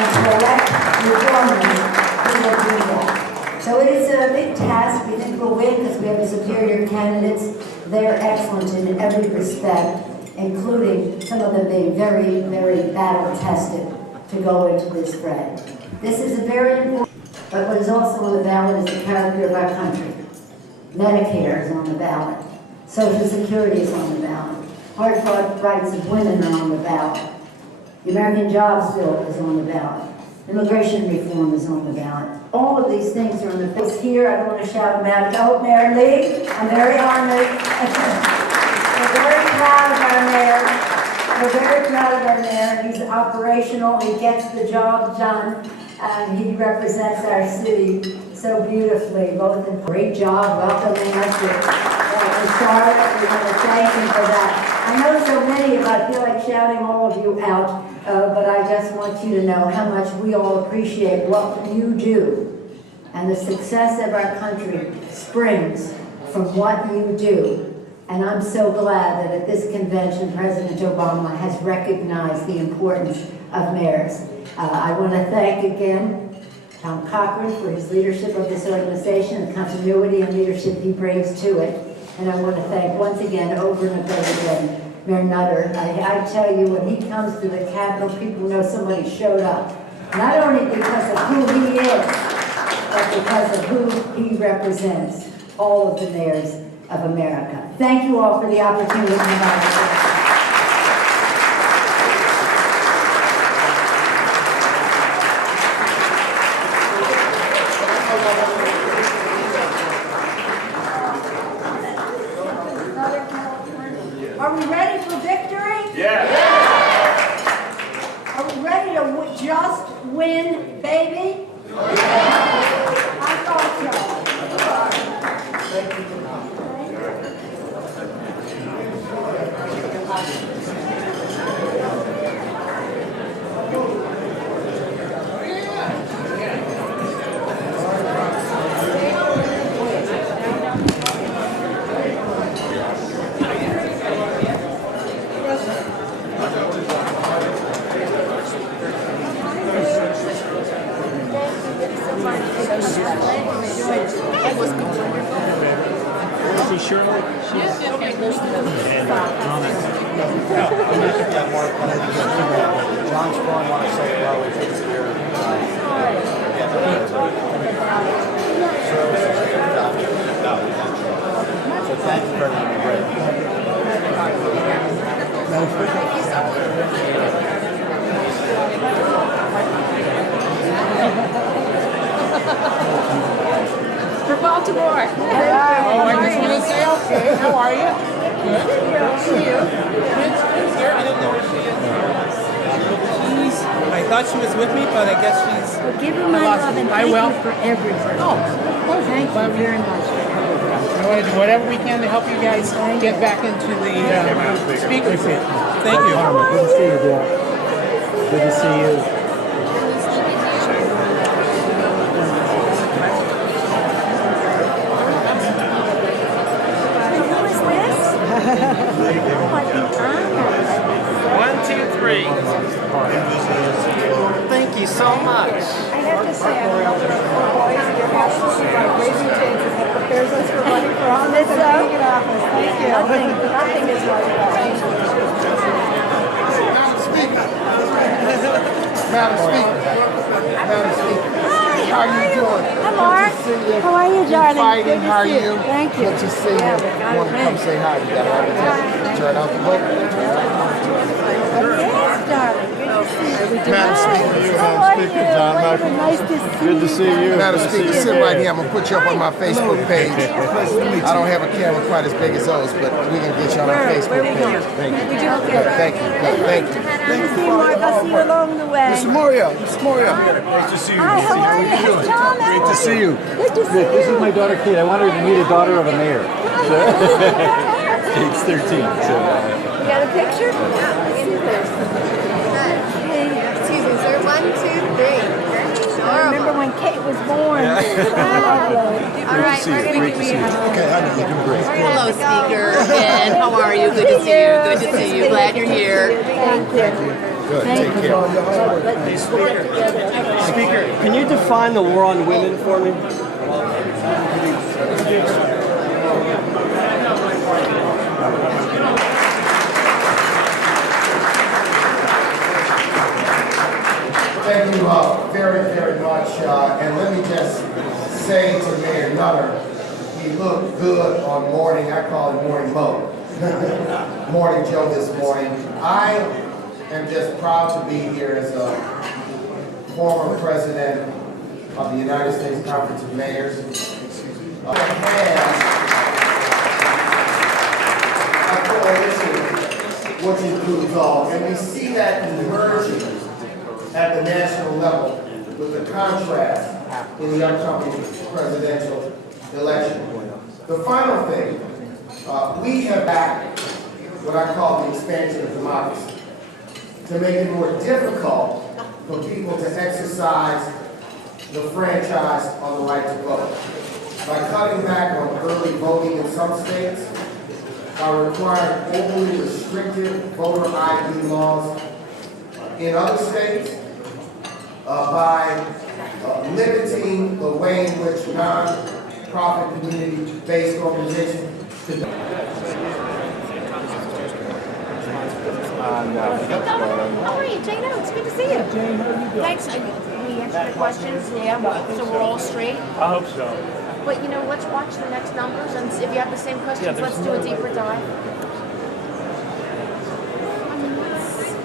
and to elect reformers who will do that. So it is a big task. We think we'll win because we have superior candidates. They're excellent in every respect, including some of them being very, very battle-tested to go into this fray. This is a very important, but what is also on the ballot is the character of our country. Medicare is on the ballot. Social Security is on the ballot. Hard-fought rights of women are on the ballot. The American Jobs Bill is on the ballot. Immigration reform is on the ballot. All of these things are on the ballot. Here, I don't want to shout them out. Oh, Mayor Lee, I'm very honored. We're very proud of our mayor. We're very proud of our mayor. He's operational. He gets the job done. And he represents our city so beautifully. Both a great job welcoming us to Charlotte. We want to thank him for that. I know so many of you, I feel like shouting all of you out, but I just want you to know how much we all appreciate what you do. And the success of our country springs from what you do. And I'm so glad that at this convention, President Obama has recognized the importance of mayors. I want to thank again Tom Cochran for his leadership of this organization, the continuity and leadership he brings to it. And I want to thank once again, over and over again, Mayor Nutter. I tell you, when he comes to the Capitol, people know somebody showed up. Not only because of who he is, but because of who he represents, all of the mayors of America. Thank you all for the opportunity to provide. Are we ready for victory? Yeah. Are we ready to just win, baby? I thought so. John's phone want to say hello. It's here. So thank you very For Baltimore. Oh, I just want to say, okay, how are you? Good. Good to see you. Kids here. I didn't know where she is. I thought she was with me, but I guess she's. Well, give her my love and thank you for everything. Oh, thank you very much. I want to do whatever we can to help you guys get back into the speaker seat. Thank you. Good to see you, Bill. Good to see you. One, two, three. Thank you so much. I have to say, I love our four boys. You're absolutely like raising kids and it prepares us for running for office and being in office. Thank you. Nothing is like that. Madam Speaker. Madam Speaker. How are you doing? Hi, Mark. How are you, darling? Fighting, Good to how are see you? Thank you. Good to see you. Yeah, Want to come say hi? You got to have a test. Turn out the vote. Yes, darling. Good to see you. Madam Speaker. How are you? John Michael. Nice to see you. Good to see you. Madam Speaker, sit right here. I'm going to put you up on my Facebook page. I don't have a camera quite as big as those, but we can get you on our Facebook page. Thank you. Thank you. Thank you. Good to see you, Mark. I'll see you along the way. Mr. Moria. Mr. Moria. Nice to see you. Hi, how are you? Tom, Great to see you. Good to see you. This is my daughter Kate. I want her to meet a daughter of a mayor. Kate's 13. So, You got a picture? Yeah, let's see this. Excuse me, sir. 1, 2, 3. I remember when Kate was born. All right, we're going to give you. Okay, I know you're doing great. Hello, Speaker. And how are you? Good to see you. Good to see you. Glad you're here. Thank you. Good. Take care. Speaker, can you define the war on women for me? Thank you very, very much. And let me just say to Mayor Nutter, he looked good on morning, I call it morning Mo. Morning Joe this morning. I am just proud to be here as a former president of the United States Conference of Mayors. A coalition which includes all, and we see that emerging at the national level with the contrast in the upcoming presidential election. The final thing, we have backed what I call the expansion of democracy to make it more difficult for people to exercise the franchise on the right to vote. By cutting back on early voting in some states, by requiring overly restrictive voter ID laws in other states, by limiting the way in which non-profit community-based organizations could. How are you, Jane? It's good to see you. Thanks. We answered the questions, yeah, so we're all straight. I hope so. But you know, let's watch the next numbers, and if you have the same questions, let's do a deeper dive.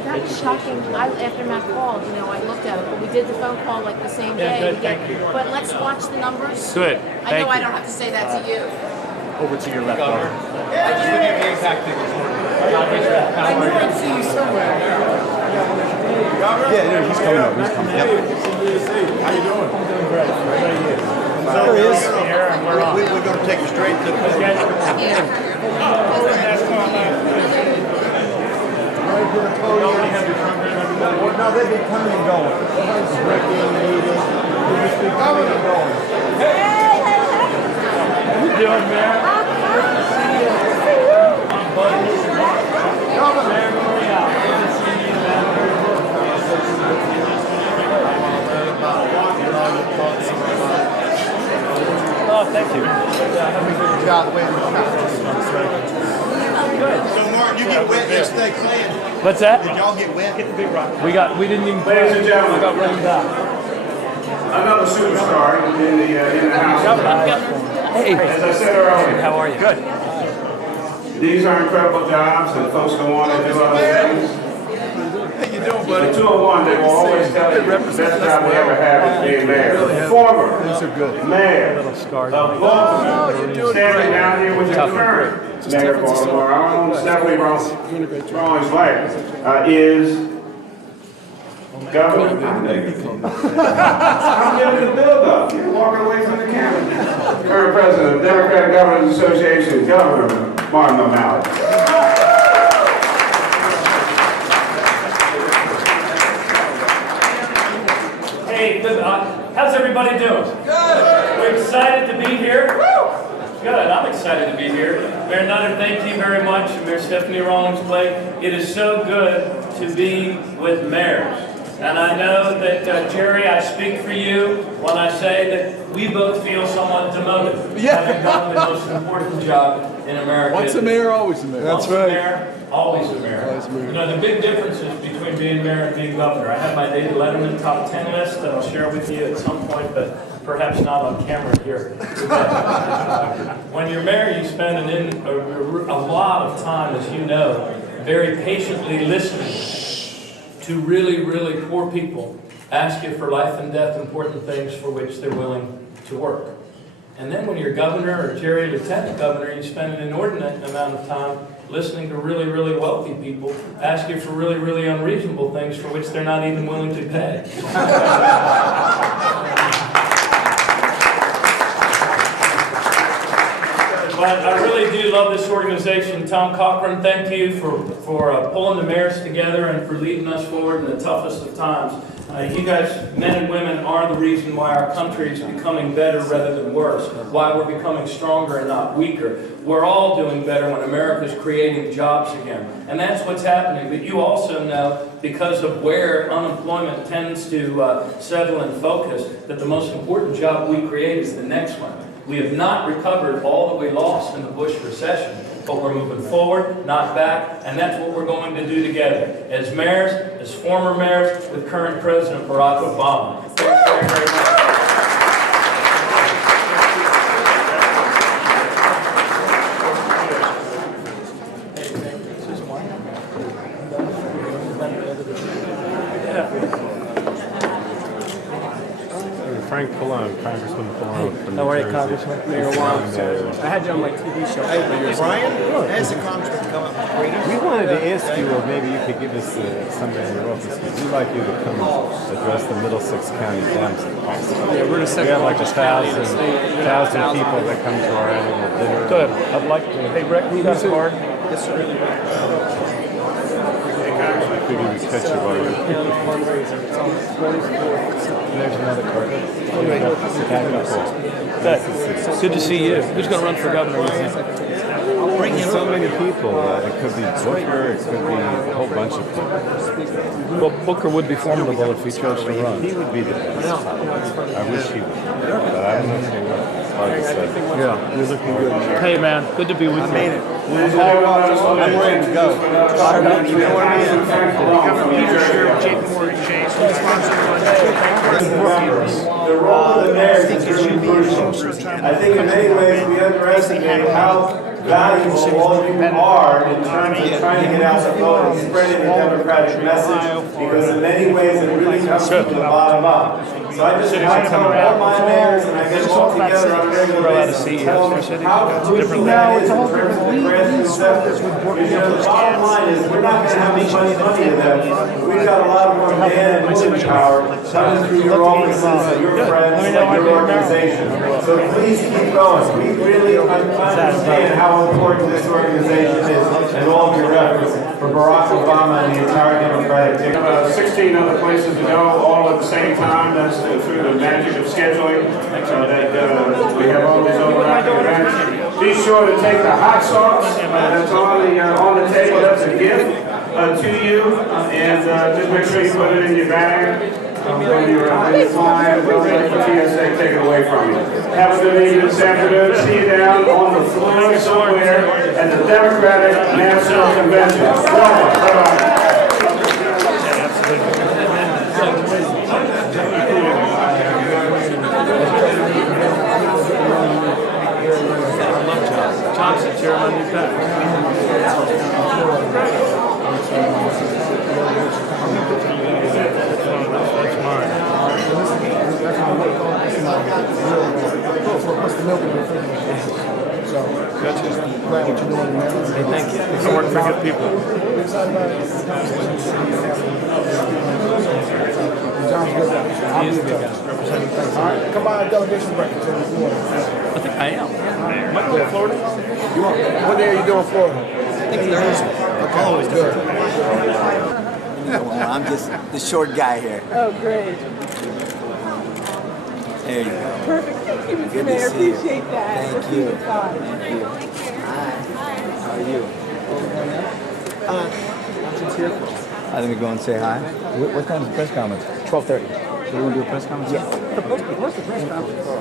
That was shocking. After Matt called, you know, I looked at it, but we did the phone call like the same day. good, thank you. But let's watch the numbers. Good, I know I don't have to say that to you. Over to your left. I just give you the exact figures. I knew I'd see you somewhere. Yeah, no, he's coming up. He's coming. Yep. How you doing? I'm doing great. There he is. We're going to take you straight to the No, they've been coming and going. Breaking, meeting. They've just been coming and going. How you doing, man? Oh, thank you. So Martin, you get wet yesterday playing? What's that? Did y'all get wet? Get the big rock. We didn't even play. Ladies and gentlemen, We got rained out. another superstar in the house. Hey. As I said earlier, How are you? Good. these are incredible jobs, and folks go on and do other things. How you doing, The buddy? 201, they will always tell you the best job they ever had is being mayor. Former mayor of Baltimore, standing down here with the current mayor of Baltimore, our own Stephanie Rawlings-Blake, is Governor. I'm getting the build-up. You're walking away from the camera. Current president of the Democratic Governors Association, Governor Martin O'Malley. Hey, how's everybody doing? Good. We're excited to be here. Good, I'm excited to be here. Mayor Nutter, thank you very much. Mayor Stephanie Rawlings-Blake. It is so good to be with mayors. And I know that, Jerry, I speak for you when I say that we both feel somewhat demoted. Having done the most important job in America. Once a mayor, always a mayor. Once a mayor, always a mayor. You know, the big differences between being mayor and being governor. I have my David Letterman top 10 list that I'll share with you at some point, but perhaps not on camera here. When you're mayor, you spend a lot of time, as you know, very patiently listening to really, really poor people ask you for life and death important things for which they're willing to work. And then when you're governor or Jerry lieutenant governor, you spend an inordinate amount of time listening to really, really wealthy people ask you for really, really unreasonable things for which they're not even willing to pay. But I really do love this organization. Tom Cochran, thank you for pulling the mayors together and for leading us forward in the toughest of times. You guys, men and women, are the reason why our country is becoming better rather than worse, why we're becoming stronger and not weaker. We're all doing better when America's creating jobs again. And that's what's happening. But you also know, because of where unemployment tends to settle and focus, that the most important job we create is the next one. We have not recovered all that we lost in the Bush recession, but we're moving forward, not back, and that's what we're going to do together, as mayors, as former mayors, with current President Barack Obama. Thanks very, very much. Frank Pallone, Congressman Pallone. How are you, Congressman? Mayor Wong. I had you on my TV show. Hey, Brian, as the congressman to come up and greet us. We wanted to ask you, or maybe you could give us somebody in your office, because we'd like you to come address the Middlesex County Dams. Yeah, we're the We second have like largest county in the state. 1,000 people that come to our annual dinner. Good. I'd like to. Hey, Rick, you got a card? Yes, sir. I figured we'd catch you while you're... There's another card. Good to see you. Who's going to run for governor, you think? There's so many people. It could be Booker, it could be a whole bunch of people. Well, Booker would be formidable if he chose to run. He would be the best. I wish he would. But I don't know if he will. It's hard to say. Yeah, you're looking good. Hey, man, good to be with you. I'm ready to go. You know what I mean? Peter Sherr, JP Morgan Chase, who's sponsoring The role of the mayor is really crucial. I think in many ways we underestimate how valuable all of you are in terms of trying to get out the vote and spreading the Democratic message, because in many ways it really comes from the bottom up. So I just want to tell all my mayors, and I get them all together on a regular basis and tell them how crucial that is in terms of the grants and acceptance. Because the bottom line is we're not going to have much money to them. We've got a lot more man and woman power coming through your offices and your friends and your organization. So please keep going. We really understand how important this organization is and all of your efforts for Barack Obama and the entire Democratic ticket. 16 other places to go, all at the same time. That's through the magic of scheduling that we have all these overlapping events. Be sure to take the hot sauce that's on the table. That's a gift to you, and just make sure you put it in your bag. When you're flying, don't let the TSA take it away from you. Have a good evening this afternoon. See you down on the floor somewhere at the Democratic National Convention. Welcome. Bye-bye. Johnson, chairman, you back. Hey, thank you. I work for good people. He is a good guy. Representing Texas. All right, come by a delegation breakfast if you want. I think I am. Am I going to Florida? What day are you doing Florida? I think Thursday. Okay. Always good. Well, I'm just the short guy here. Oh, great. There you go. Perfect. Thank you, Mr. Good Mayor. to see you. Appreciate that. Thank Let's you. keep it fun. Thank you. Hi. How are you? I think we go and say hi. What time is the press conference? 12:30. So we're going to do a press conference? Yes. What's the press conference for?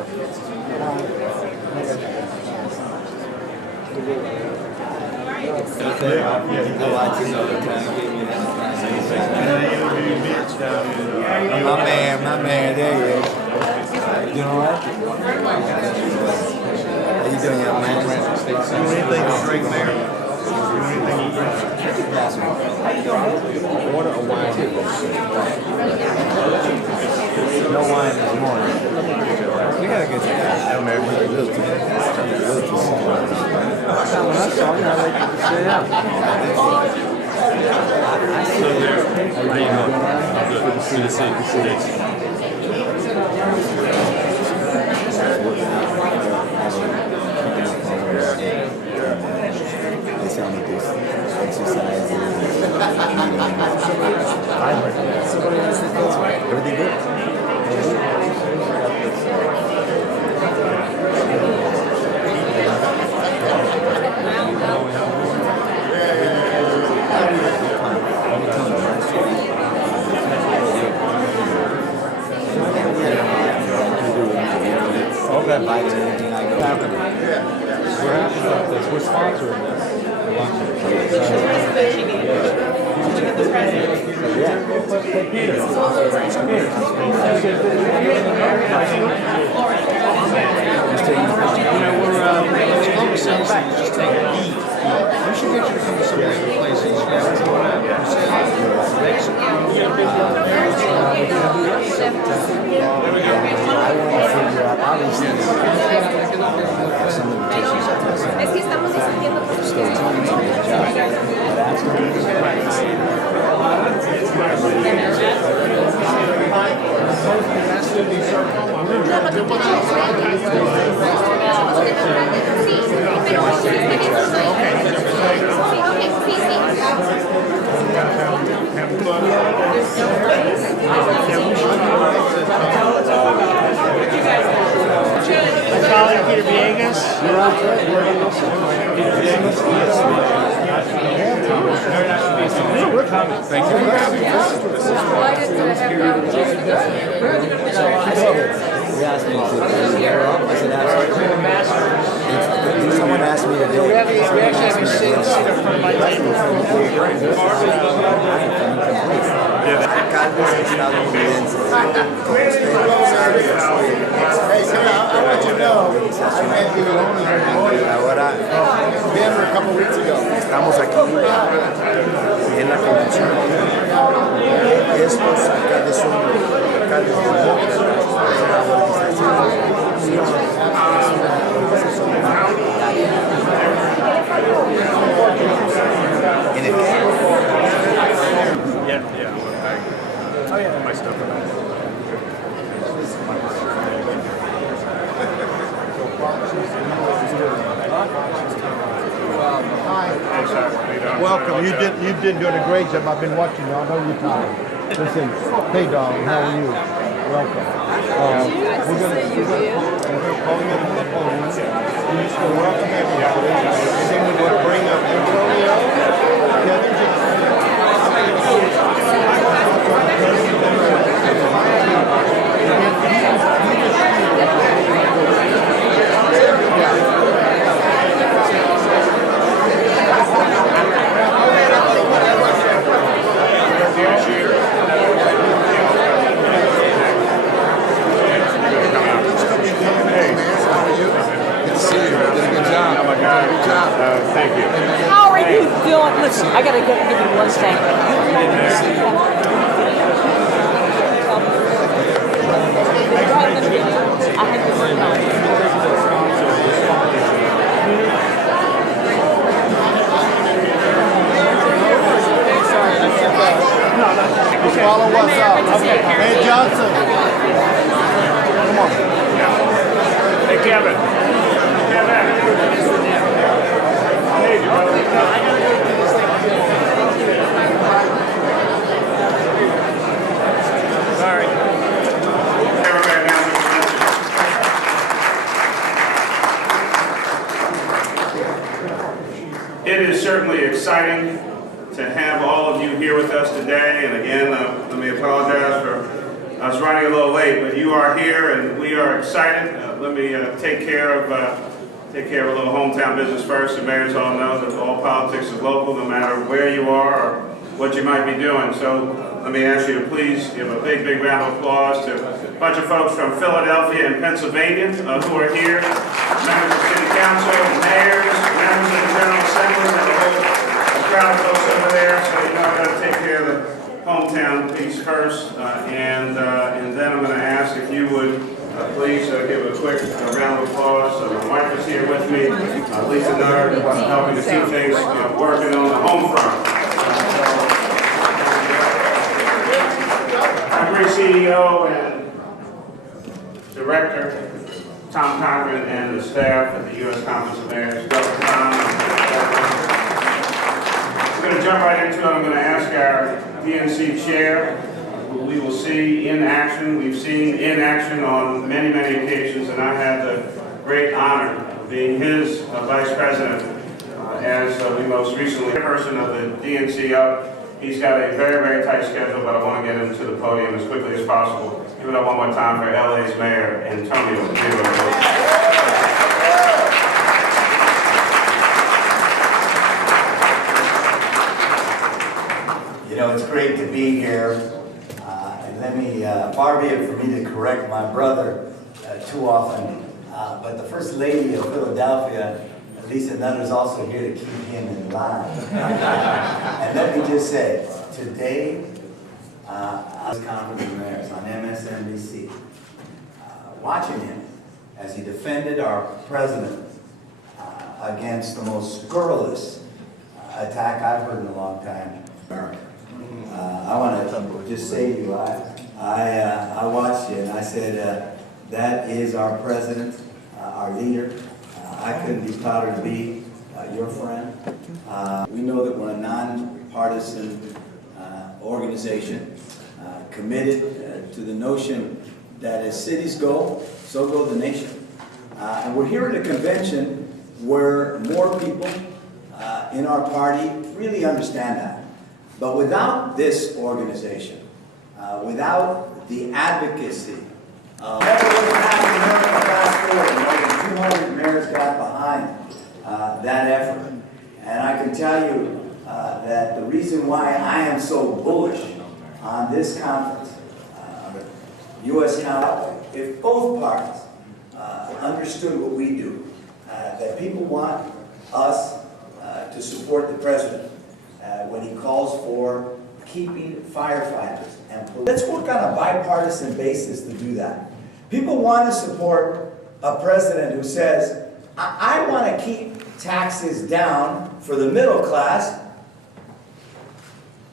My man, there he is. You doing all right? How you doing, young man? Anything to drink, Mayor? Water or wine? No wine this morning. We gotta get that. I'm a little too When I saw you, I like to stay out. How you doing? Good to see you. They tell me do exercises. Everything good? Okay. Anything I go after. We're sponsoring this. Es que estamos discutiendo My colleague Peter Villegas. Thank you for having us. He asked me to gear up. I said, absolutely. Someone asked me today. We actually have a seat from my table. Alcaldes estadounidenses. Ahora, Denver a couple weeks ago. estamos aquí en la convención. Estos alcaldes son alcaldes My stuff. Welcome. You've been doing a great job. I've been watching you. I know you're tired. Listen, hey darling, how are you? Welcome. We're gonna call you to the podium. We're welcome everybody. And then we're gonna bring up Antonio, Kevin Thank you. How are you doing? Listen, I gotta give you one thing. I had to learn follow what's up. Hey Johnson. Come on. Hey, Kevin. Hey, sorry. It is certainly exciting to have all of you here with us today. And again, let me apologize for I was running a little late, but you are here and we are excited. Let me take care of a little hometown business first. The mayors all know that all politics is local, no matter where you are or what you might be doing. So let me ask you to please give a big, big round of applause to a bunch of folks from Philadelphia and Pennsylvania who are here, members of City Council, mayors, members of the General Assembly, and a whole crowd of folks over there. So you know I've got to take care of the hometown piece first, and then I'm going to ask if you would please give a quick round of applause. My wife is here with me, Lisa Nutter, helping to keep things working on the home front. Our CEO and Director Tom Cochran and the staff at the U.S. Conference of Mayors. Welcome, Tom. We're going going to jump right into it. I'm going to ask our DNC chair, who we will see in action. We've seen in action on many, many occasions, and I had the great honor of being his vice president as we most recently person of the DNC up. He's got a very, very tight schedule, but I want to get him to the podium as quickly as possible. Give it up one more time for LA's Mayor Antonio Rivera. You know, it's great to be here. And let me, far be it for me to correct my brother too often, but the First Lady of Philadelphia, Lisa Nutter, is also here to keep him in line. And let me just say, today, I was Conference of Mayors on MSNBC, watching him as he defended our president against the most scurrilous attack I've heard in a long time. I want to just say to you, I watched you and I said, that is our president, our leader. I couldn't be prouder to be your friend. We know that we're a nonpartisan organization committed to the notion that as cities go, so go the nation. And we're here at a convention where more people in our party really understand that. But without this organization, without the advocacy, never would have happened in America fast forward. More than 200 mayors got behind that effort. And I can tell you that the reason why I am so bullish on this conference, U.S. Council, if both parties understood what we do, that people want us to support the president when he calls for keeping firefighters and police. Let's work on a bipartisan basis to do that. People want to support a president who says, I want to keep taxes down for the middle class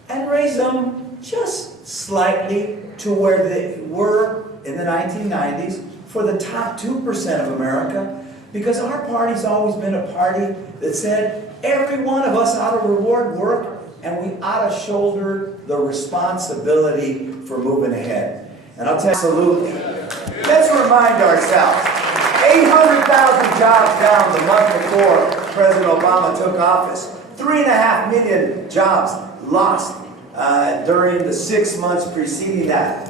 and raise them just slightly to where they were in the 1990s for the top 2% of America, because our party's always been a party that said every one of us ought to reward work and we ought to shoulder the responsibility for moving ahead. And I'll tell you, absolutely. Let's remind ourselves, 800,000 jobs down the month before President Obama took office. 3.5 million jobs lost during the 6 months preceding that.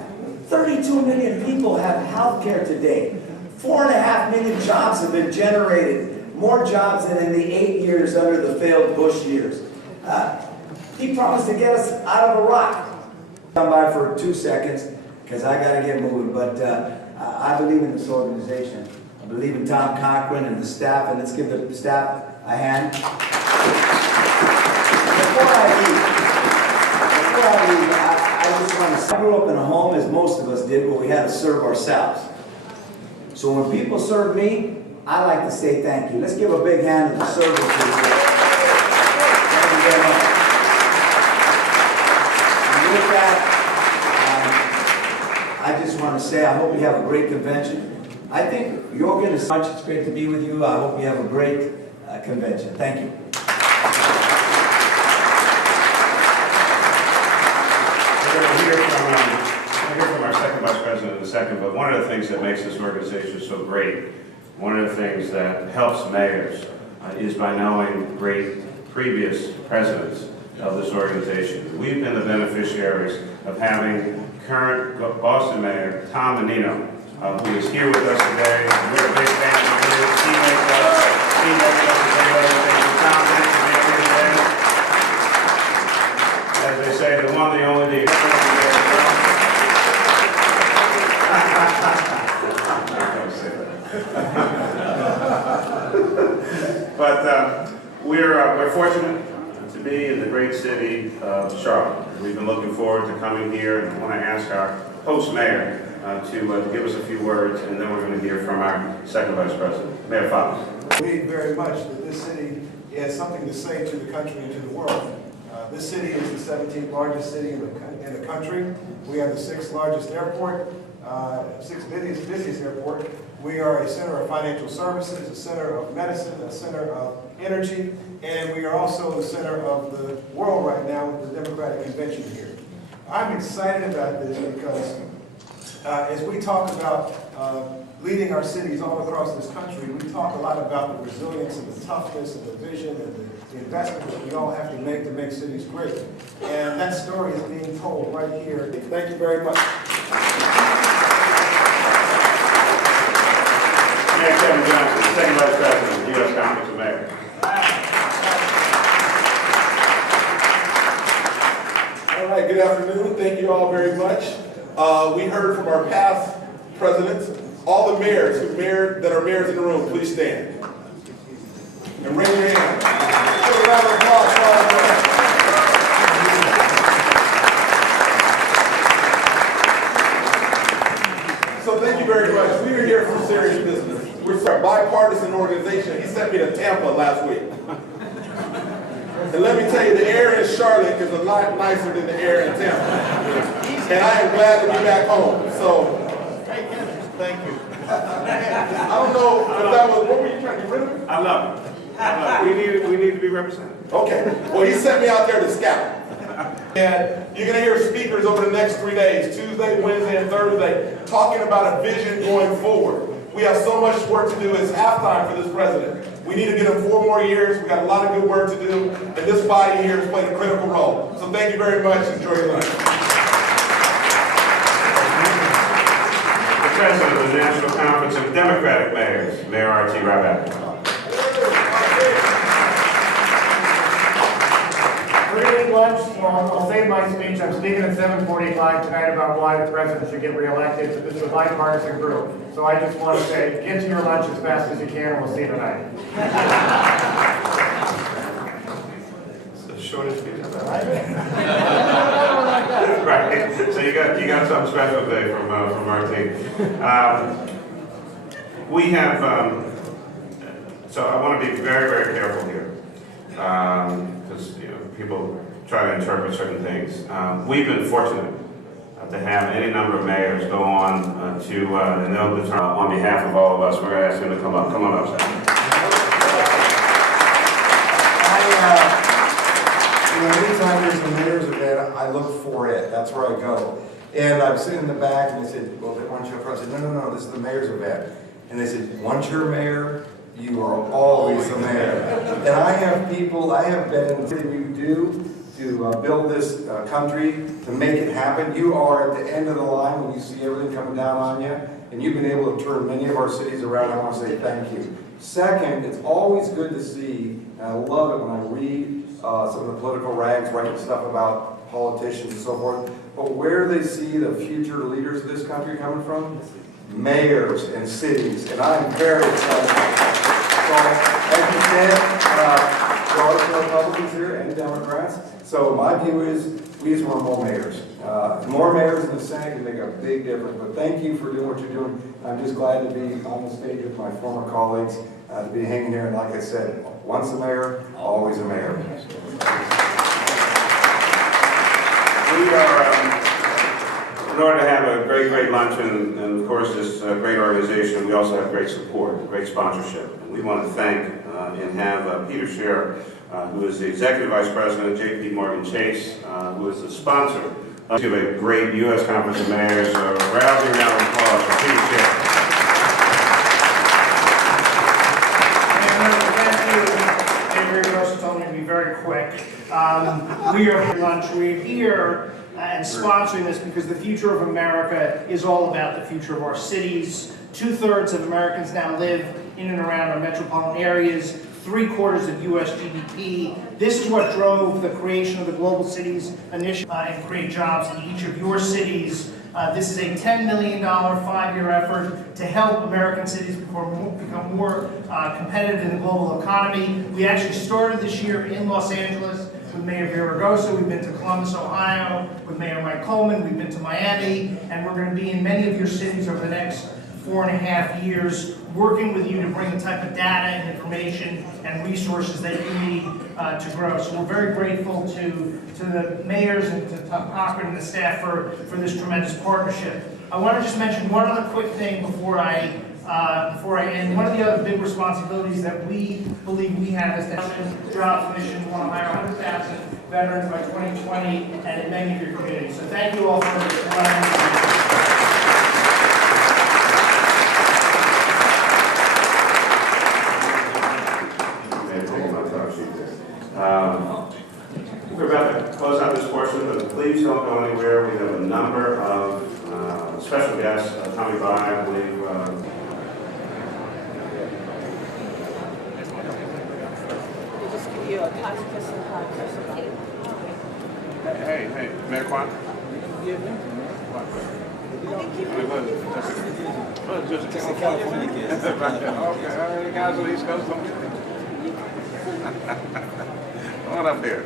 32 million people have health care today. 4.5 million jobs have been generated. More jobs than in the 8 years under the failed Bush years. He promised to get us out of Iraq. Come by for 2 seconds, because I got to get moving, but I believe in this organization. I believe in Tom Cochran and the staff, and let's give the staff a hand. Before I leave, I just want to say, I grew up in a home, as most of us did, where we had to serve ourselves. So when people serve me, I like to say thank you. Let's give a big hand to the servers. Thank you very much. With that, I just want to say I hope you have a great convention. I think you're going to much. It's great to be with you. I hope you have a great convention. Thank you. We're going to hear from our second vice president in a second, but one of the things that makes this organization so great, one of the things that helps mayors is by knowing great previous presidents of this organization. We've been the beneficiaries of having current Boston Mayor Tom Menino, who is here with us today. We're a big fan of his. He makes us do other things. Tom, thanks for being here today. As they say, the one, the only, the But we're fortunate to be in the great city of Charlotte. We've been looking forward to coming here, and I want to ask our host mayor to give us a few words, and then we're going to hear from our second vice president, Mayor Fox. I believe very much that this city has something to say to the country and to the world. This city is the 17th largest city in the country. We have the 6th largest airport, 6th busiest airport. We are a center of financial services, a center of medicine, a center of energy, and we are also the center of the world right now with the Democratic Convention here. I'm excited about this because as we talk about leading our cities all across this country, we talk a lot about the resilience and the toughness and the vision and the investment that we all have to make cities great. And that story is being told right here. Thank you very much. Mayor Kevin Johnson, Second Vice President, U.S. Conference of Mayors. All right, good afternoon. Thank you all very much. We heard from our past presidents. All the mayors that are mayors in the room, please stand. And raise your hand. Give a round of applause for all the mayors. So thank you very much. We are here for serious business. We're a bipartisan organization. He sent me to Tampa last week. And let me tell you, the air in Charlotte is a lot nicer than the air in Tampa. And I am glad to be back home. So, thank you. I don't know if that was, what were you trying to get rid of me? I love it. We need to be represented. Okay. Well, he sent me out there to scout. And you're going to hear speakers over the next 3 days, Tuesday, Wednesday, and Thursday, talking about a vision going forward. We have so much work to do. It's halftime for this president. We need to get him 4 more years. We've got a lot of good work to do. And this body here has played a critical role. So thank you very much. Enjoy your lunch. The President of the National Conference of Democratic Mayors, Mayor R.T. Rabat. We're going to eat lunch, so I'll save my speech. I'm speaking at 7:45 tonight about why the president should get reelected. This is a bipartisan group. So I just want to say, get to your lunch as fast as you can, and we'll see you tonight. It's the shortest speech I've ever had. Right. So you got something special today from our team. We have. So I want to be very, very careful here, because people try to interpret certain things. We've been fortunate to have any number of mayors go on and they'll determine on behalf of all of us. We're going to ask him to come up. Come on up, sir. Anytime there's a mayor's event, I look for it. That's where I go. And I'm sitting in the back, and they said, well, why don't you up front? I said, no, this is the mayor's event. And they said, once you're mayor, you are always the mayor. And I have been in the city we do to build this country, to make it happen. You are at the end of the line when you see everything coming down on you, and you've been able to turn many of our cities around. I want to say thank you. Second, it's always good to see, and I love it when I read some of the political rags writing stuff about politicians and so forth, but where they see the future leaders of this country coming from? Mayors and cities, and I'm very excited. So, as you said, there are some Republicans here and Democrats, so my view is we just want more mayors. More mayors in the Senate can make a big difference, but thank you for doing what you're doing. I'm just glad to be on the stage with my former colleagues, to be hanging here, and like I said, once a mayor, always a mayor. We are, in order to have a great lunch and of course this great organization, we also have great support, great sponsorship. And we want to thank and have Peter Scher, who is the Executive Vice President of J.P. Morgan Chase, who is the sponsor of a great U.S. Conference of Mayors. Rousing round of applause for Peter Scher. Told me to be very quick. We are here lunch. We're here and sponsoring this because the future of America is all about the future of our cities. 2/3 of Americans now live in and around our metropolitan areas. 3/4 of U.S. GDP. This is what drove the creation of the Global Cities Initiative and create jobs in each of your cities. This is a $10 million 5-year effort to help American cities become more competitive in the global economy. We actually started this year in Los Angeles with Mayor Villaraigosa. We've been to Columbus, Ohio with Mayor Mike Coleman. We've been to Miami, and we're going to be in many of your cities over the next 4.5 years, working with you to bring the type of data and information and resources that you need to grow. So we're very grateful to the mayors and to Tom Cochran and the staff for this tremendous partnership. I want to just mention one other quick thing before I before I end, one of the other big responsibilities that we believe we have is that Jobs Mission. We want to hire 100,000 veterans by 2020 and in many of your communities. So thank you all for allowing me. We're about to close out this portion, but please don't go anywhere. We have a number of special guests coming by, I believe. Hey, Mayor Kwan? Just a California kid. Okay, all right, you guys on the East Coast, don't get it. Come on up here.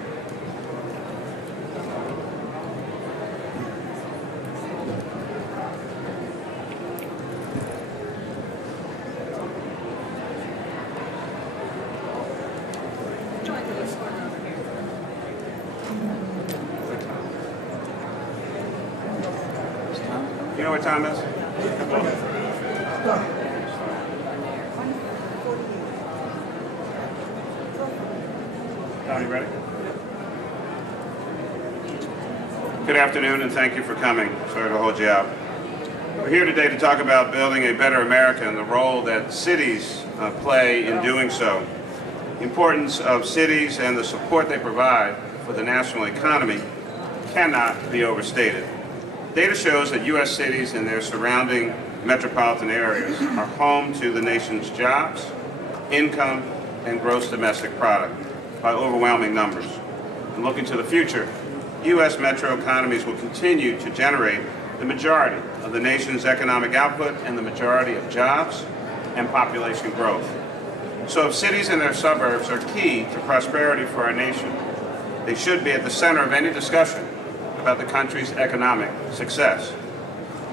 You know what time it is? Are you ready? Good afternoon, and thank you for coming. Sorry to hold you out. We're here today to talk about building a better America and the role that cities play in doing so. The importance of cities and the support they provide for the national economy cannot be overstated. Data shows that U.S. cities and their surrounding metropolitan areas are home to the nation's jobs, income, and gross domestic product by overwhelming numbers. And looking to the future, U.S. metro economies will continue to generate the majority of the nation's economic output and the majority of jobs and population growth. So if cities and their suburbs are key to prosperity for our nation, they should be at the center of any discussion about the country's economic success.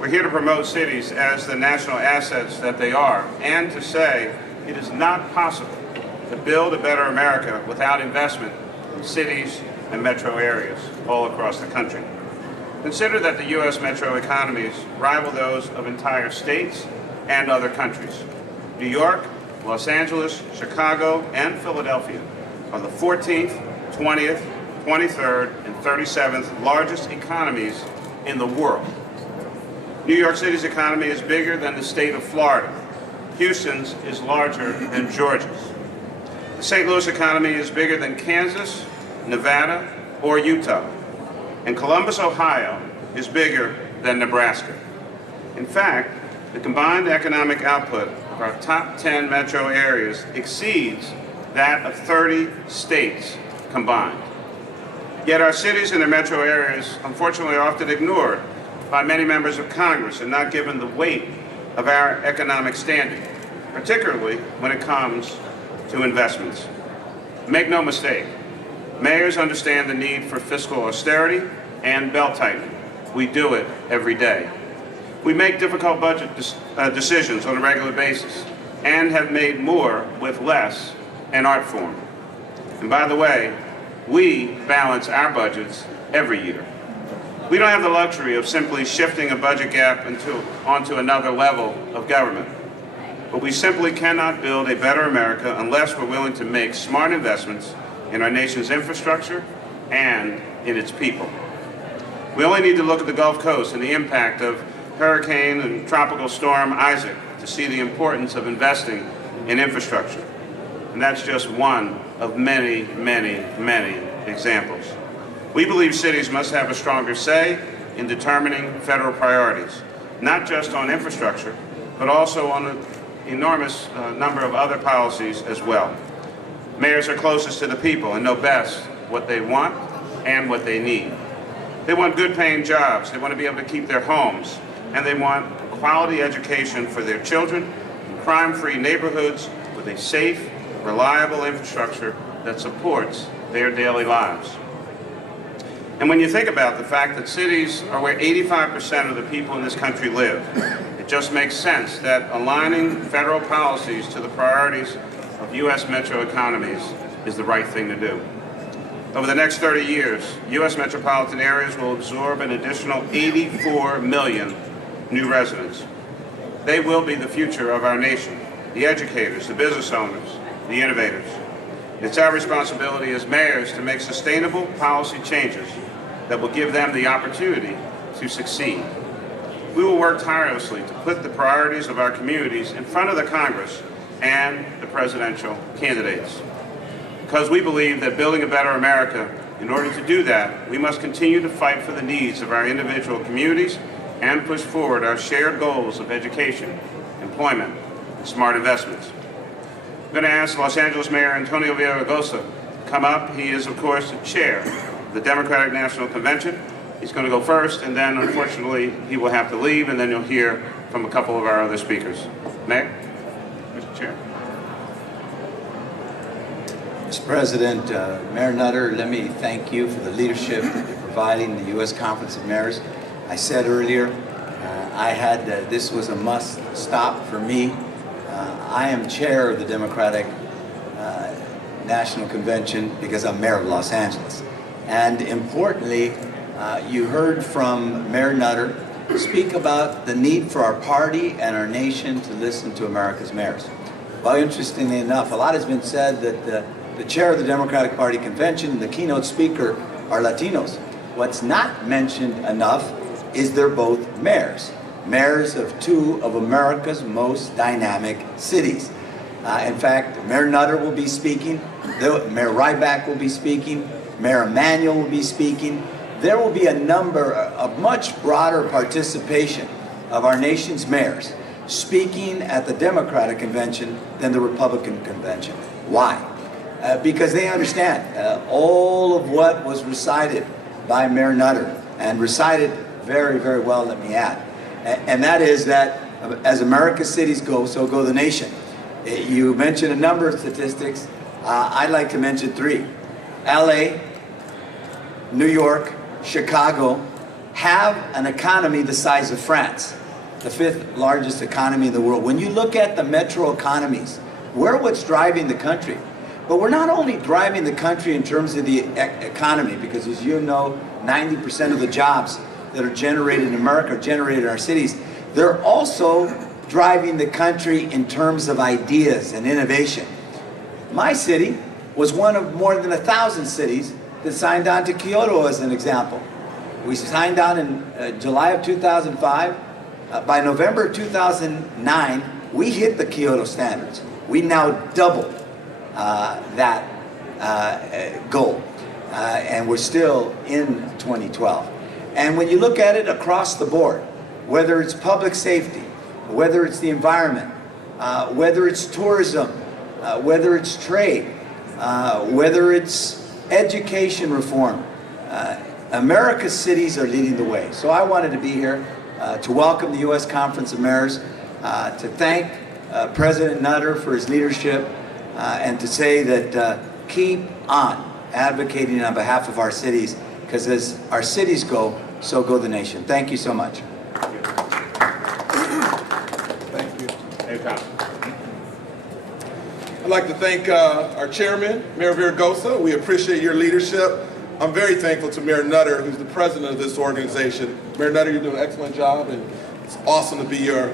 We're here to promote cities as the national assets that they are, and to say it is not possible to build a better America without investment in cities and metro areas all across the country. Consider that the U.S. metro economies rival those of entire states and other countries. New York, Los Angeles, Chicago, and Philadelphia are the 14th, 20th, 23rd, and 37th largest economies in the world. New York City's economy is bigger than the state of Florida. Houston's is larger than Georgia's. The St. Louis economy is bigger than Kansas, Nevada, or Utah. And Columbus, Ohio is bigger than Nebraska. In fact, the combined economic output of our top 10 metro areas exceeds that of 30 states combined. Yet our cities and their metro areas, unfortunately, are often ignored by many members of Congress and not given the weight of our economic standing, particularly when it comes to investments. Make no mistake, mayors understand the need for fiscal austerity and belt-tightening. We do it every day. We make difficult budget decisions on a regular basis and have made more with less an art form. And by the way, we balance our budgets every year. We don't have the luxury of simply shifting a budget gap onto another level of government. But we simply cannot build a better America unless we're willing to make smart investments in our nation's infrastructure and in its people. We only need to look at the Gulf Coast and the impact of Hurricane and Tropical Storm Isaac to see the importance of investing in infrastructure. And that's just one of many, many, many examples. We believe cities must have a stronger say in determining federal priorities, not just on infrastructure, but also on an enormous number of other policies as well. Mayors are closest to the people and know best what they want and what they need. They want good paying jobs, they want to be able to keep their homes, and they want quality education for their children, crime-free neighborhoods with a safe, reliable infrastructure that supports their daily lives. And when you think about the fact that cities are where 85% of the people in this country live, it just makes sense that aligning federal policies to the priorities of U.S. metro economies is the right thing to do. Over the next 30 years, U.S. metropolitan areas will absorb an additional 84 million new residents. They will be the future of our nation, the educators, the business owners, the innovators. It's our responsibility as mayors to make sustainable policy changes that will give them the opportunity to succeed. We will work tirelessly to put the priorities of our communities in front of the Congress and the presidential candidates. Because we believe that building a better America, in order to do that, we must continue to fight for the needs of our individual communities and push forward our shared goals of education, employment, and smart investments. I'm going to ask Los Angeles Mayor Antonio Villaraigosa to come up. He is, of course, the chair of the Democratic National Convention. He's going to go first, and then, unfortunately, he will have to leave, and then you'll hear from a couple of our other speakers. Mayor? Mr. Chair. Mr. President, Mayor Nutter, let me thank you for the leadership that you're providing the U.S. Conference of Mayors. I said earlier, this was a must stop for me. I am chair of the Democratic National Convention because I'm mayor of Los Angeles. And importantly, you heard from Mayor Nutter speak about the need for our party and our nation to listen to America's mayors. Well, interestingly enough, a lot has been said that the chair of the Democratic Party Convention and the keynote speaker are Latinos. What's not mentioned enough is they're both mayors. Mayors of two of America's most dynamic cities. In fact, Mayor Nutter will be speaking, Mayor Rybak will be speaking, Mayor Emanuel will be speaking. There will be a number of much broader participation of our nation's mayors speaking at the Democratic Convention than the Republican Convention. Why? Because they understand all of what was recited by Mayor Nutter, and recited very, very well, let me add. And that is that as America's cities go, so go the nation. You mentioned a number of statistics. I'd like to mention three. LA, New York, Chicago have an economy the size of France, the 5th largest economy in the world. When you look at the metro economies, we're what's driving the country. But we're not only driving the country in terms of the economy, because as you know, 90% of the jobs that are generated in America are generated in our cities. They're also driving the country in terms of ideas and innovation. My city was one of more than 1,000 cities that signed on to Kyoto as an example. We signed on in July of 2005. By November 2009, we hit the Kyoto standards. We now doubled that goal, and we're still in 2012. And when you look at it across the board, whether it's public safety, whether it's the environment, whether it's tourism, whether it's trade, whether it's education reform, America's cities are leading the way. So I wanted to be here to welcome the U.S. Conference of Mayors, to thank President Nutter for his leadership, and to say that keep on advocating on behalf of our cities, because as our cities go, so go the nation. Thank you so much. Thank you. I'd like to thank our chairman, Mayor Villaraigosa. We appreciate your leadership. I'm very thankful to Mayor Nutter, who's the president of this organization. Mayor Nutter, you're doing an excellent job, and it's awesome to be your,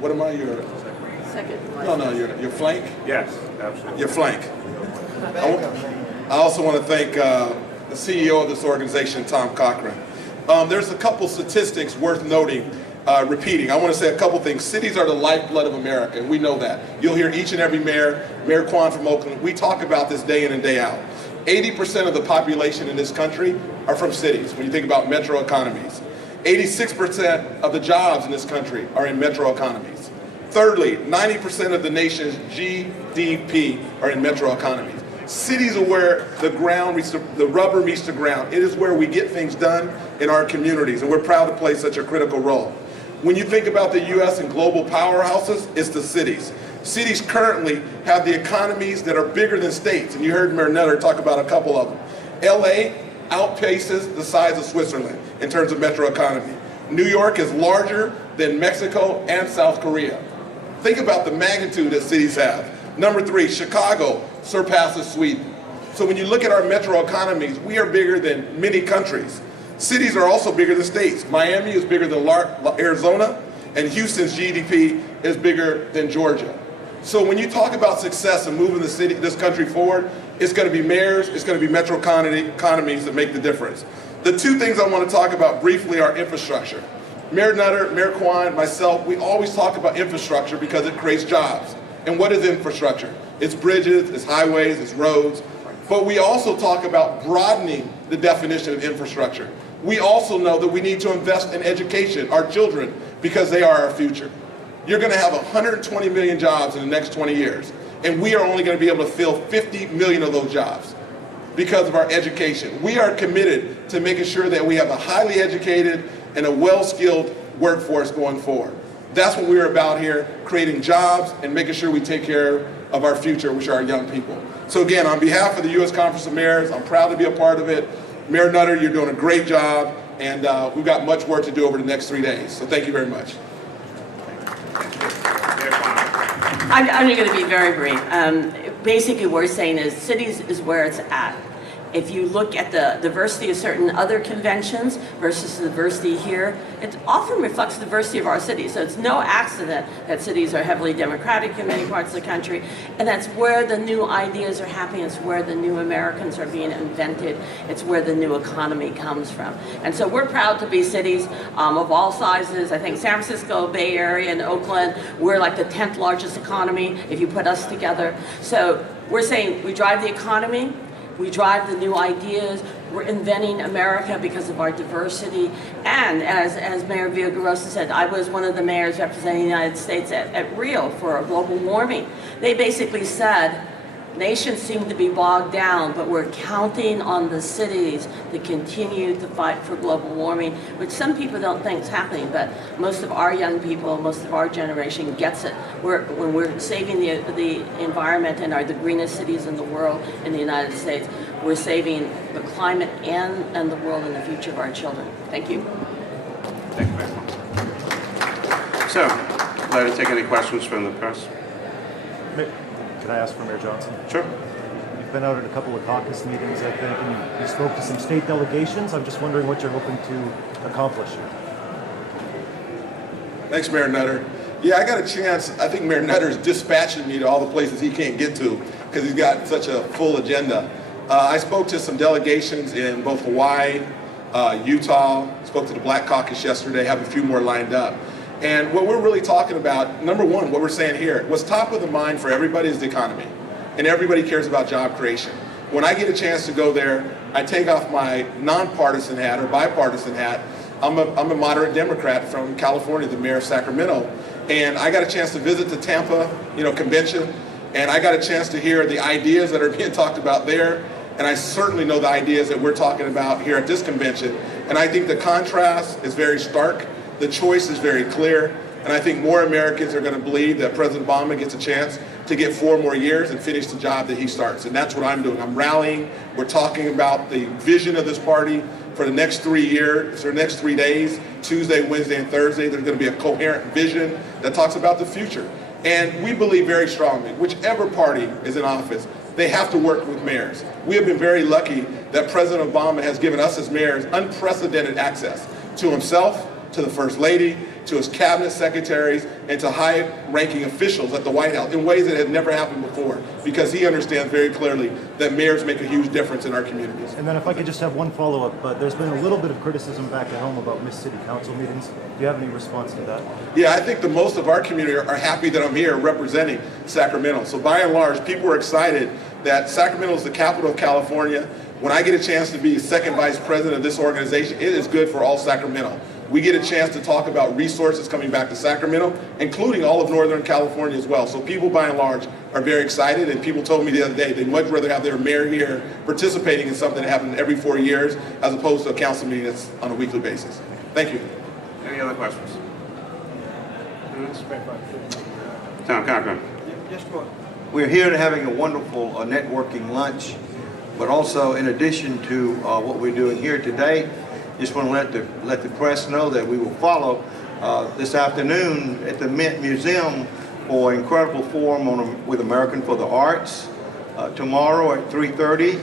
what am I, your? Second. No, your flank? Yes, absolutely. Your flank. I also want to thank the CEO of this organization, Tom Cochran. There's a couple statistics worth noting, repeating. I want to say a couple things. Cities are the lifeblood of America, and we know that. You'll hear each and every mayor, Mayor Kwan from Oakland, we talk about this day in and day out. 80% of the population in this country are from cities, when you think about metro economies. 86% of the jobs in this country are in metro economies. Thirdly, 90% of the nation's GDP are in metro economies. Cities are where the rubber meets the ground. It is where we get things done in our communities, and we're proud to play such a critical role. When you think about the U.S. and global powerhouses, it's the cities. Cities currently have the economies that are bigger than states, and you heard Mayor Nutter talk about a couple of them. LA outpaces the size of Switzerland in terms of metro economy. New York is larger than Mexico and South Korea. Think about the magnitude that cities have. Number 3, Chicago surpasses Sweden. So when you look at our metro economies, we are bigger than many countries. Cities are also bigger than states. Miami is bigger than Arizona, and Houston's GDP is bigger than Georgia. So when you talk about success and moving this country forward, it's going to be mayors, it's going to be metro economies that make the difference. The two things I want to talk about briefly are infrastructure. Mayor Nutter, Mayor Kwan, myself, we always talk about infrastructure because it creates jobs. And what is infrastructure? It's bridges, it's highways, it's roads. But we also talk about broadening the definition of infrastructure. We also know that we need to invest in education, our children, because they are our future. You're going to have 120 million jobs in the next 20 years. And we are only going to be able to fill 50 million of those jobs because of our education. We are committed to making sure that we have a highly educated and a well-skilled workforce going forward. That's what we're about here, creating jobs and making sure we take care of our future, which are our young people. So again, on behalf of the U.S. Conference of Mayors, I'm proud to be a part of it. Mayor Nutter, you're doing a great job, and we've got much work to do over the next 3 days. So thank you very much. I'm going to be very brief. Basically, what we're saying is cities is where it's at. If you look at the diversity of certain other conventions versus the diversity here, it often reflects the diversity of our cities. So it's no accident that cities are heavily Democratic in many parts of the country, and that's where the new ideas are happening. It's where the new Americans are being invented. It's where the new economy comes from. And so we're proud to be cities of all sizes. I think San Francisco, Bay Area, and Oakland, we're like the 10th largest economy if you put us together. So we're saying we drive the economy, we drive the new ideas, we're inventing America because of our diversity. And as Mayor Villaraigosa said, I was one of the mayors representing the United States at Rio for global warming. They basically said, nations seem to be bogged down, but we're counting on the cities to continue to fight for global warming, which some people don't think is happening, but most of our young people, most of our generation gets it. When we're saving the environment and are the greenest cities in the world in the United States, we're saving the climate and the world and the future of our children. Thank you. Thank you very much. So, I'd like to take any questions from the press. Can I ask for Mayor Johnson? Sure. You've been out at a couple of caucus meetings, I think, and you spoke to some state delegations. I'm just wondering what you're hoping to accomplish here. Thanks, Mayor Nutter. Yeah, I got a chance. I think Mayor Nutter is dispatching me to all the places he can't get to because he's got such a full agenda. I spoke to some delegations in both Hawaii, Utah, spoke to the Black Caucus yesterday, have a few more lined up. And what we're really talking about, number one, what we're saying here, what's top of the mind for everybody is the economy. And everybody cares about job creation. When I get a chance to go there, I take off my nonpartisan hat or bipartisan hat. I'm a moderate Democrat from California, the mayor of Sacramento. And I got a chance to visit the Tampa, convention. And I got a chance to hear the ideas that are being talked about there. And I certainly know the ideas that we're talking about here at this convention. And I think the contrast is very stark. The choice is very clear, and I think more Americans are going to believe that President Obama gets a chance to get 4 more years and finish the job that he starts. And that's what I'm doing. I'm rallying. We're talking about the vision of this party for the next 3 years, for the next 3 days, Tuesday, Wednesday, and Thursday. There's going to be a coherent vision that talks about the future. And we believe very strongly, whichever party is in office, they have to work with mayors. We have been very lucky that President Obama has given us as mayors unprecedented access to himself, to the First Lady, to his cabinet secretaries, and to high-ranking officials at the White House in ways that had never happened before, because he understands very clearly that mayors make a huge difference in our communities. And then if I could just have one follow-up, but there's been a little bit of criticism back at home about missed city council meetings. Do you have any response to that? Yeah, I think the most of our community are happy that I'm here representing Sacramento. So by and large, people are excited that Sacramento is the capital of California. When I get a chance to be second vice president of this organization, it is good for all Sacramento. We get a chance to talk about resources coming back to Sacramento, including all of Northern California as well. So people, by and large, are very excited, and people told me the other day they'd much rather have their mayor here participating in something that happens every 4 years as opposed to a council meeting that's on a weekly basis. Thank you. Any other questions? Tom Cochran. We're here having a wonderful networking lunch, but also in addition to what we're doing here today, just want to let the press know that we will follow this afternoon at the Mint Museum for an incredible forum with American for the Arts. Tomorrow at 3:30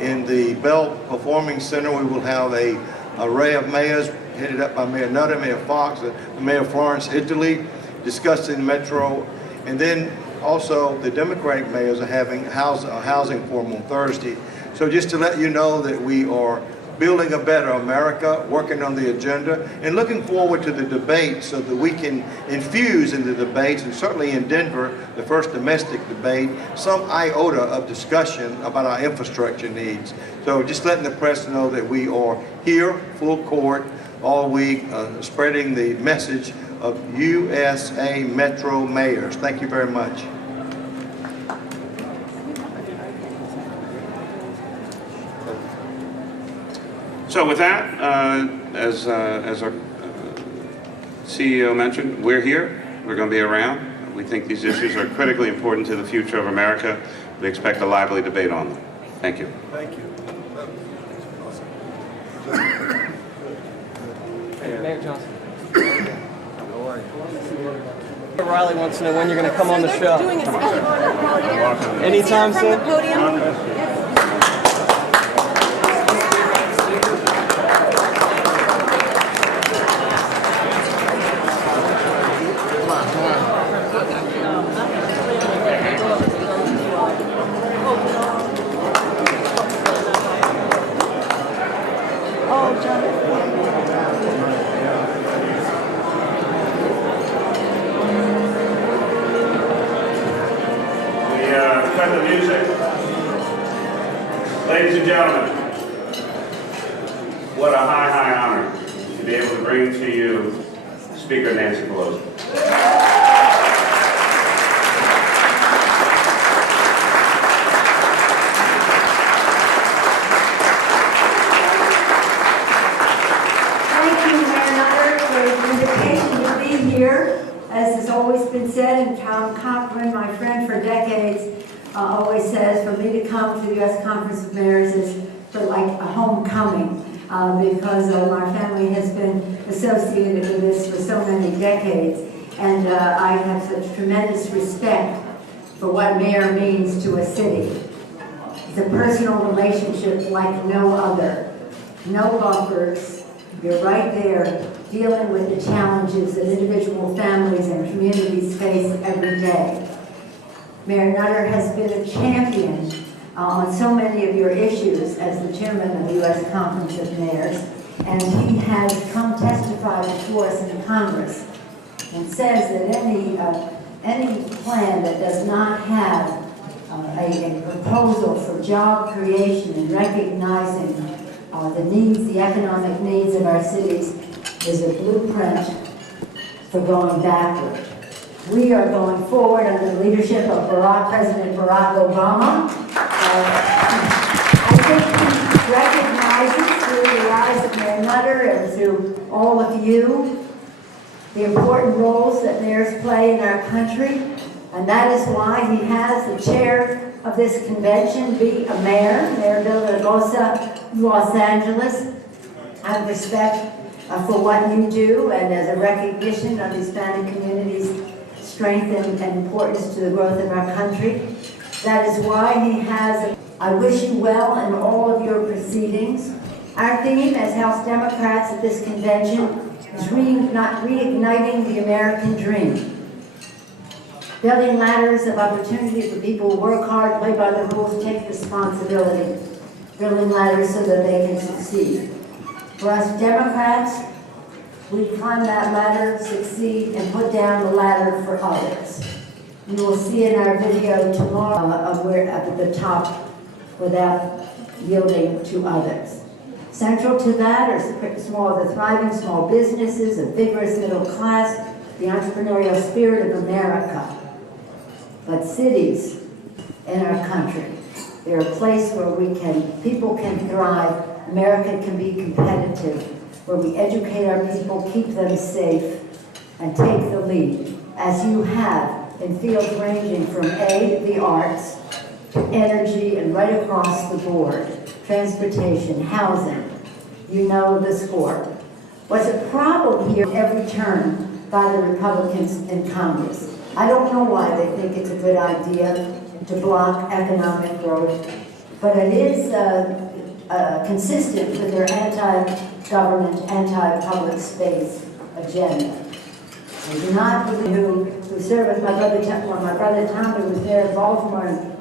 in the Bell Performing Center, we will have an array of mayors headed up by Mayor Nutter, Mayor Fox, and Mayor Florence Italy, discussing Metro. And then also the Democratic mayors are having a housing forum on Thursday. So just to let you know that we are building a better America, working on the agenda, and looking forward to the debate so that we can infuse in the debates, and certainly in Denver, the first domestic debate, some iota of discussion about our infrastructure needs. So just letting the press know that we are here, full court, all week, spreading the message of USA Metro mayors. Thank you very much. So with that, as our CEO mentioned, we're here. We're going to be around. We think these issues are critically important to the future of America. We expect a lively debate on them. Thank you. Thank you. Mayor Johnson. Riley wants to know when you're going to come on the show. Anytime soon? Cut the music. Ladies and gentlemen, what a high honor to be able to bring to you Speaker Nancy Pelosi. Thank you, Mayor Nutter, for the invitation to be here. As has always been said, and Tom Cochran, my friend for decades, always says, for me to come to the U.S. Conference of Mayors is for like a homecoming, because my family has been associated with this for so many decades. And I have such tremendous respect for what mayor means to a city. It's a personal relationship like no other. No buffers. You're right there dealing with the challenges that individual families and communities face every day. Mayor Nutter has been a champion on so many of your issues as the chairman of the U.S. Conference of Mayors, and he has come testify before us in Congress and says that any plan that does not have a proposal for job creation and recognizing the needs, the economic needs of our cities is a blueprint for going backward. We are going forward under the leadership of President Barack Obama. I think he recognizes through the eyes of Mayor Nutter and through all of you the important roles that mayors play in our country, and that is why he has the chair of this convention be a mayor, Mayor Villaraigosa, Los Angeles. I have respect for what you do, and as a recognition of the Hispanic community's strength and importance to the growth of our country. That is why he has, I wish you well in all of your proceedings. Our theme as House Democrats at this convention is reigniting the American dream. Building ladders of opportunity for people who work hard, play by the rules, take responsibility. Building ladders so that they can succeed. For us Democrats, we climb that ladder, succeed, and put down the ladder for others. You will see in our video tomorrow we're at the top without yielding to others. Central to that are the thriving small businesses, a vigorous middle class, the entrepreneurial spirit of America. But cities in our country, they're a place where people can thrive, America can be competitive, where we educate our people, keep them safe, and take the lead, as you have in fields ranging from the arts, to energy, and right across the board, transportation, housing. You know the score. What's a problem here every turn by the Republicans in Congress? I don't know why they think it's a good idea to block economic growth, but it is consistent with their anti-government, anti-public space agenda. I do not believe who served with my brother, when my brother Tommy was there in Baltimore.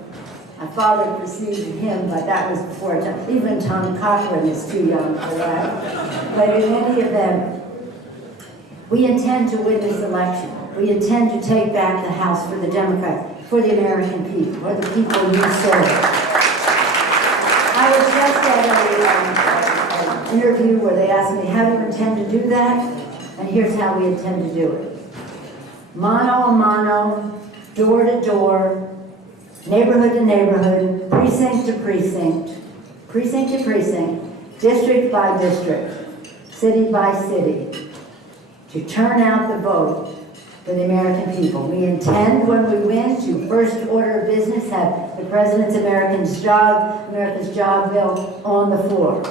My father preceded him, but that was before even Tom Cochran is too young for that. But in any event, we intend to win this election. We intend to take back the House for the Democrats, for the American people, for the people you serve. I was just at an interview where they asked me, how do you intend to do that? And here's how we intend to do it. Mano a mano, door to door, neighborhood to neighborhood, precinct to precinct, district by district, city by city, to turn out the vote for the American people. We intend, when we win, to first order of business have the President's America's Job Bill on the floor.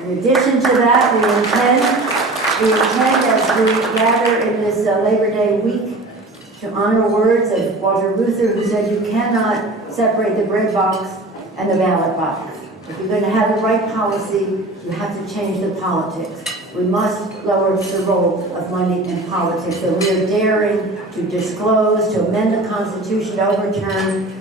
In addition to that, we intend as we gather in this Labor Day week to honor words of Walter Luther, who said you cannot separate the bread box and the ballot box. If you're going to have the right policy, you have to change the politics. We must lower the role of money in politics, and we are daring to disclose, to amend the Constitution to overturn